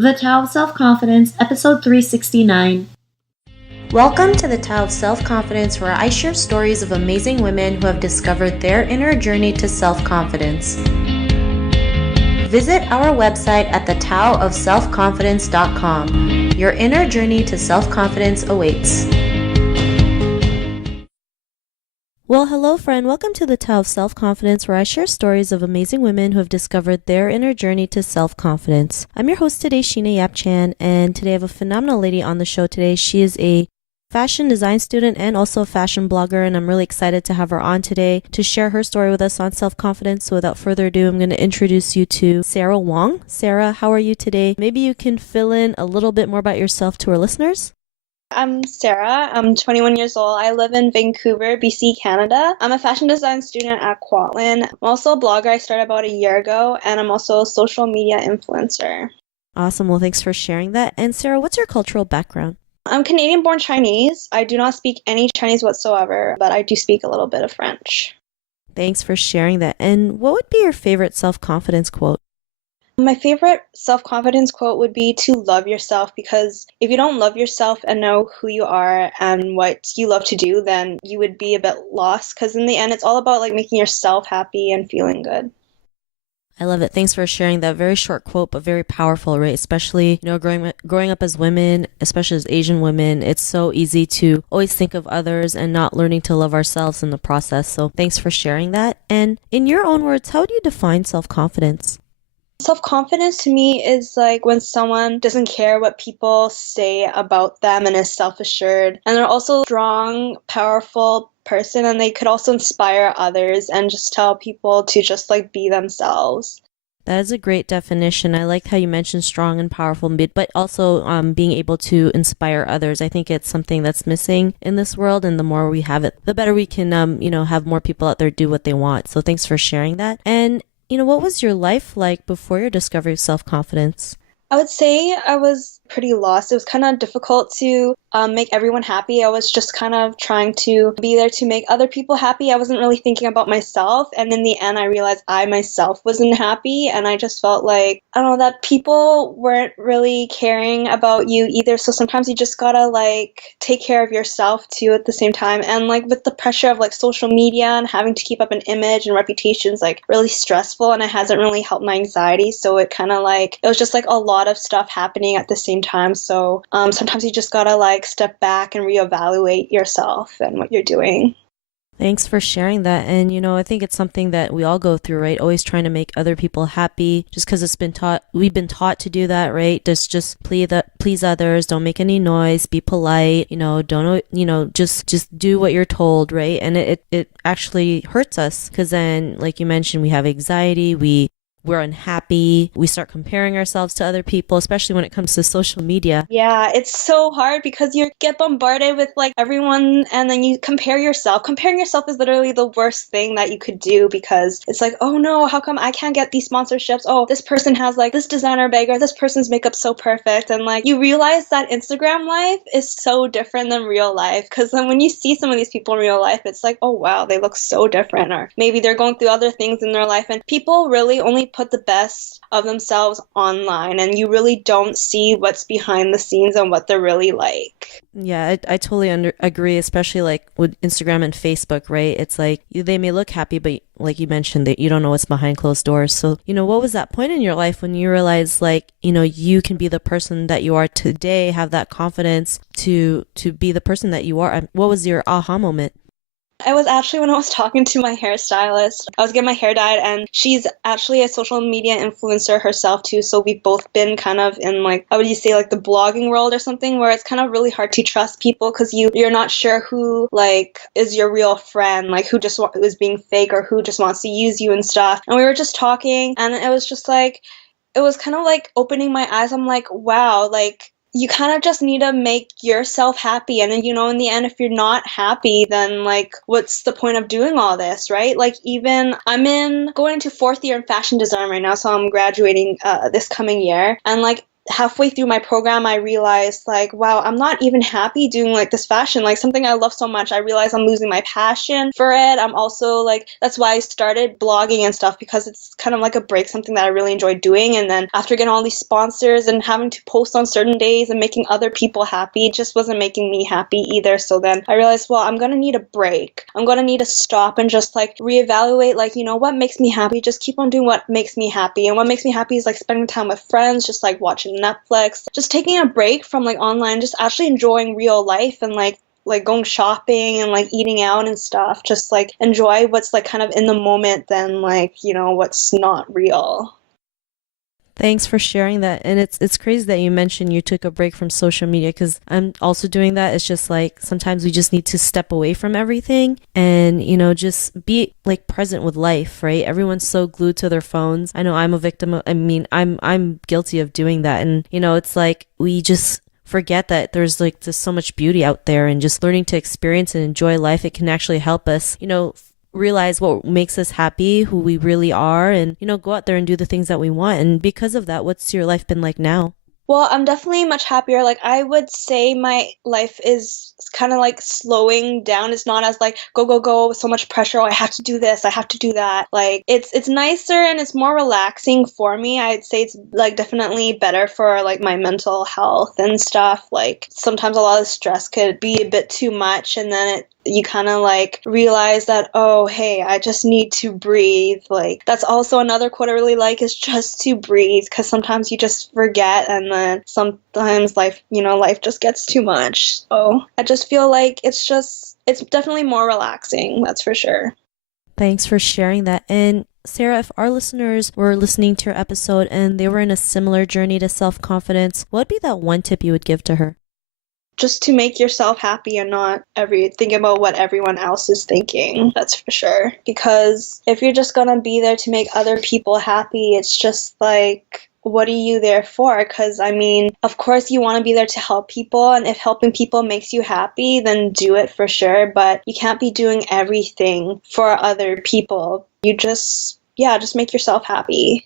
The Tao of Self-Confidence, episode 369. Welcome to the Tao of Self-Confidence, where I share stories of amazing women who have discovered their inner journey to self-confidence. Visit our website at thetaoofselfconfidence.com. Your inner journey to self-confidence awaits. Well, hello friend. Welcome to the Tao of Self-Confidence, where I share stories of amazing women who have discovered their inner journey to self-confidence. I'm your host today, Sheena Yap-Chan, and today I have a phenomenal lady on the show today. She is a fashion design student and also a fashion blogger, and I'm really excited to have her on today to share her story with us on self-confidence. So without further ado, I'm going to introduce you to Sarah Wong. Sarah, how are you today? Maybe you can fill in a little bit more about yourself to our listeners. I'm Sarah. I'm 21 years old. I live in Vancouver, BC, Canada. I'm a fashion design student at Kwantlen. I'm also a blogger. I started about a year ago, and I'm also a social media influencer. Awesome. Well, thanks for sharing that. And Sarah, what's your cultural background? I'm Canadian-born Chinese. I do not speak any Chinese whatsoever, but I do speak a little bit of French. Thanks for sharing that. And what would be your favorite self-confidence quote? My favorite self-confidence quote would be to love yourself, because if you don't love yourself and know who you are and what you love to do, then you would be a bit lost, because in the end, it's all about making yourself happy and feeling good. I love it. Thanks for sharing that. Very short quote, but very powerful, right? Especially, growing up as women, especially as Asian women, it's so easy to always think of others and not learning to love ourselves in the process. So thanks for sharing that. And in your own words, how do you define self-confidence? Self-confidence to me is when someone doesn't care what people say about them and is self-assured. And they're also a strong, powerful person, and they could also inspire others and just tell people to just be themselves. That is a great definition. I like how you mentioned strong and powerful, but also being able to inspire others. I think it's something that's missing in this world, and the more we have it, the better we can, have more people out there do what they want. So thanks for sharing that. And what was your life like before your discovery of self-confidence? I would say I was pretty lost. It was kind of difficult to make everyone happy. I was just kind of trying to be there to make other people happy. I wasn't really thinking about myself. And in the end, I realized I myself wasn't happy. And I just felt that people weren't really caring about you either. So sometimes you just gotta take care of yourself too at the same time. And with the pressure of social media and having to keep up an image and reputation is really stressful. And it hasn't really helped my anxiety. So it kind of it was just a lot of stuff happening at the same time. So sometimes you just gotta step back and reevaluate yourself and what you're doing. Thanks for sharing that. And I think it's something that we all go through, right? Always trying to make other people happy, just because we've been taught to do that, right? Just please others, don't make any noise, be polite, don't just do what you're told, right? And it actually hurts us, because then, like you mentioned, we have anxiety, we're unhappy. We start comparing ourselves to other people, especially when it comes to social media. Yeah, it's so hard because you get bombarded with everyone, and then you compare yourself. Comparing yourself is literally the worst thing that you could do, because it's oh no, how come I can't get these sponsorships? Oh, this person has this designer bag, or this person's makeup so perfect. And you realize that Instagram life is so different than real life, because then when you see some of these people in real life, it's oh wow, they look so different, or maybe they're going through other things in their life, and people really only put the best of themselves online, and you really don't see what's behind the scenes and what they're really like. Yeah, I totally agree, especially with Instagram and Facebook, right? It's they may look happy, but like you mentioned, that you don't know what's behind closed doors. So, what was that point in your life when you realized you can be the person that you are today, have that confidence to be the person that you are? What was your aha moment? It was actually when I was talking to my hairstylist. I was getting my hair dyed, and she's actually a social media influencer herself too. So we've both been kind of in how would you say, the blogging world or something, where it's kind of really hard to trust people, because you're not sure who is your real friend, who just is being fake, or who just wants to use you and stuff. And we were just talking, and it was just it was kind of opening my eyes. I'm wow, you kind of just need to make yourself happy. And then, in the end, if you're not happy, then what's the point of doing all this, right? Even I'm going into fourth year in fashion design right now, so I'm graduating this coming year. And halfway through my program, I realized like, wow, I'm not even happy doing like this fashion, like something I love so much. I realized I'm losing my passion for it. I'm also like, that's why I started blogging and stuff, because it's kind of like a break, something that I really enjoy doing. And then after getting all these sponsors and having to post on certain days and making other people happy, it just wasn't making me happy either. So then I realized, well, I'm going to need a break. I'm going to need to stop and just like reevaluate, like, you know, what makes me happy? Just keep on doing what makes me happy. And what makes me happy is like spending time with friends, just like watching Netflix, just taking a break from like online, just actually enjoying real life and like going shopping and like eating out and stuff. Just like enjoy what's like kind of in the moment than like, you know, what's not real. Thanks for sharing that. And it's crazy that you mentioned you took a break from social media, because I'm also doing that. It's just like sometimes we just need to step away from everything and, you know, just be like present with life, right? Everyone's so glued to their phones. I know I'm a victim of, I'm guilty of doing that. And, you know, it's like we just forget that there's like just so much beauty out there, and just learning to experience and enjoy life. It can actually help us, you know, realize what makes us happy, who we really are, and, you know, go out there and do the things that we want. And because of that, what's your life been like now? Well, I'm definitely much happier. Like, I would say my life is kind of like slowing down. It's not as like go, go, go with so much pressure. Oh, I have to do this. I have to do that. Like, it's nicer and it's more relaxing for me. I'd say it's like definitely better for like my mental health and stuff. Like, sometimes a lot of stress could be a bit too much, and then you kind of like realize that, oh, hey, I just need to breathe. Like, that's also another quote I really like, is just to breathe, because sometimes you just forget, and then sometimes life just gets too much. So I just feel like it's definitely more relaxing, that's for sure. Thanks for sharing that. And Sarah, if our listeners were listening to your episode and they were in a similar journey to self-confidence, what would be that one tip you would give to her? Just to make yourself happy and not think about what everyone else is thinking. That's for sure. Because if you're just gonna be there to make other people happy, it's just like, what are you there for? Because, I mean, of course you want to be there to help people, and if helping people makes you happy, then do it for sure. But you can't be doing everything for other people. You just make yourself happy.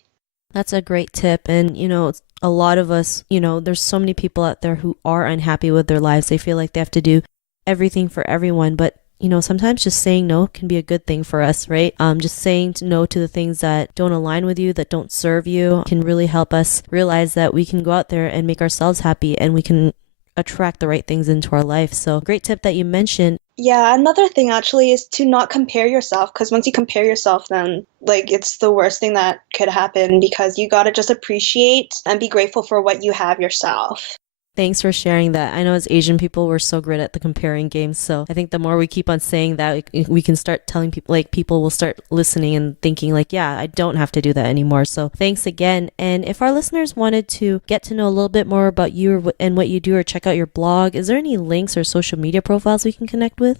That's a great tip. And, you know, a lot of us, you know, there's so many people out there who are unhappy with their lives. They feel like they have to do everything for everyone. But, you know, sometimes just saying no can be a good thing for us, right? Just saying no to the things that don't align with you, that don't serve you, can really help us realize that we can go out there and make ourselves happy, and we can attract the right things into our life. So great tip that you mentioned. Yeah, another thing actually is to not compare yourself, because once you compare yourself, then like it's the worst thing that could happen, because you gotta just appreciate and be grateful for what you have yourself. Thanks for sharing that. I know as Asian people, we're so great at the comparing games. So I think the more we keep on saying that, we can start telling people, like people will start listening and thinking like, yeah, I don't have to do that anymore. So thanks again. And if our listeners wanted to get to know a little bit more about you and what you do, or check out your blog, is there any links or social media profiles we can connect with?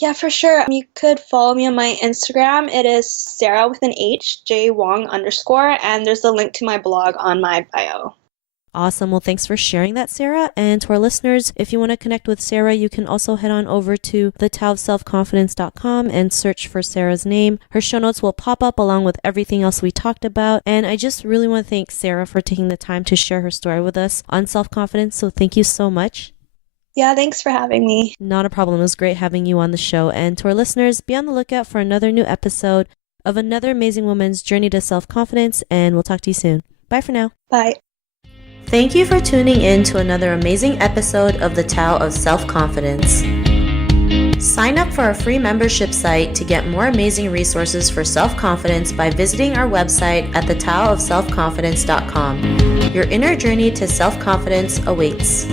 Yeah, for sure. You could follow me on my Instagram. It is Sarah with an H, J Wong _, and there's a link to my blog on my bio. Awesome. Well, thanks for sharing that, Sarah. And to our listeners, if you want to connect with Sarah, you can also head on over to thetaoofselfconfidence.com and search for Sarah's name. Her show notes will pop up along with everything else we talked about. And I just really want to thank Sarah for taking the time to share her story with us on self-confidence. So thank you so much. Yeah, thanks for having me. Not a problem. It was great having you on the show. And to our listeners, be on the lookout for another new episode of another amazing woman's journey to self-confidence. And we'll talk to you soon. Bye for now. Bye. Thank you for tuning in to another amazing episode of the Tao of Self-Confidence. Sign up for our free membership site to get more amazing resources for self-confidence by visiting our website at thetaoofselfconfidence.com. Your inner journey to self-confidence awaits.